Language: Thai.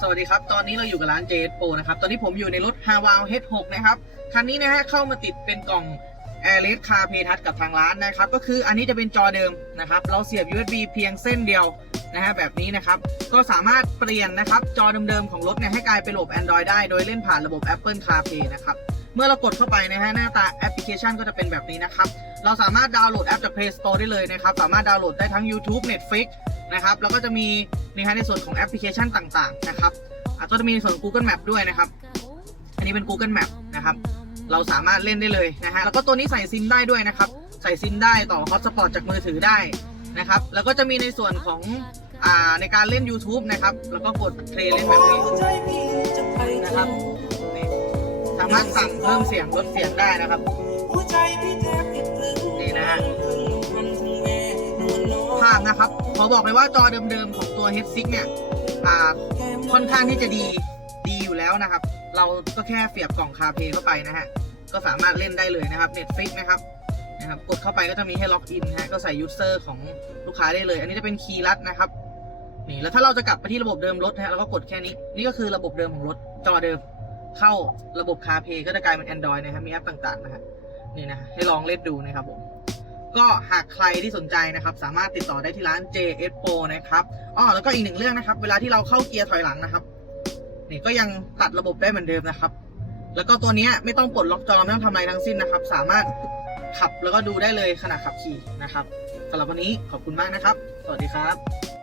สวัสดีครับ ตอนนี้เราอยู่กับร้าน JS Pro นะครับ ตอนนี้ผมอยู่ในรถ h a w a l H6 นะครับ คันนี้นะฮะเข้ามาติดเป็นกล่อง Airless Car Play Touch กับทางร้านนะครับ ก็คืออันนี้จะเป็นจอเดิมนะครับ เราเสียบ USB เพียงเส้นเดียวนะฮะแบบนี้นะครับ ก็สามารถเปลี่ยนนะครับจอเดิมๆของรถเนี่ยให้กลายเป็นระบบ Android ได้ โดยเล่นผ่านระบบ Apple CarPlay นะครับ เมื่อเรากดเข้าไปนะฮะหน้าตาแอปพลิเคชันก็จะเป็นแบบนี้นะครับ เราสามารถดาวน์โหลดแอปจาก Play Store ได้เลยนะครับ สามารถดาวน์โหลดได้ทั้ง YouTube Netflix นะครับ แล้วก็จะมีนะฮะในส่วนของแอปพลิเคชันต่างๆนะครับอะก็จะมีในส่วน Google Map ด้วยนะครับ อันนี้เป็น Google Map นะครับ เราสามารถเล่นได้เลยนะฮะ แล้วก็ตัวนี้ใส่ซิมได้ด้วยนะครับ ใส่ซิมได้ต่อ Hotspot จากมือถือได้นะครับ แล้วก็จะมีในส่วนของอ่าในการเล่น YouTube นะครับ แล้วก็กดเพลย์เล่นแบบนี้นะครับามารถสั่งเพิ่มเสียงลดเสียงได้นะครับ นี่นะฮะภาพนะครับ ขอบอกเลยว่าจอเดิมๆของตัว H6 เนี่ยค่อนข้างที่จะดีดีอยู่แล้วนะครับ เราก็แค่เสียบกล่องคาเพเข้าไปนะฮะ ก็สามารถเล่นได้เลยนะครับ Netflix นะครับนะครับ กดเข้าไปก็จะมีให้ล็อกอินนะฮะ ก็ใส่ยูเซอร์ของลูกค้าได้เลย อันนี้จะเป็นคีย์ลัดนะครับ นี่ แล้วถ้าเราจะกลับไปที่ระบบเดิมรถนะฮะ เราก็กดแค่นี้ นี่ก็คือระบบเดิมของรถ จอเดิม เข้าระบบคาเพก็จะกลายเป็น Android นะครับ มีแอปต่างๆนะฮะนี่นะให้ลองเล่นดูนะครับผม ก็หากใครที่สนใจนะครับ สามารถติดต่อได้ที่ร้าน JS Pro นะครับอ๋อแล้วก็อีกหนึ่งเรื่องนะครับ เวลาที่เราเข้าเกียร์ถอยหลังนะครับนี่ก็ยังตัดระบบได้เหมือนเดิมนะครับ แล้วก็ตัวนี้ไม่ต้องปลดล็อกจอไม่ต้องทำอะไรทั้งสิ้นนะครับ สามารถขับแล้วก็ดูได้เลยขณะขับขี่นะครับสำหรับวันนี้ขอบคุณมากนะครับ สวัสดีครับ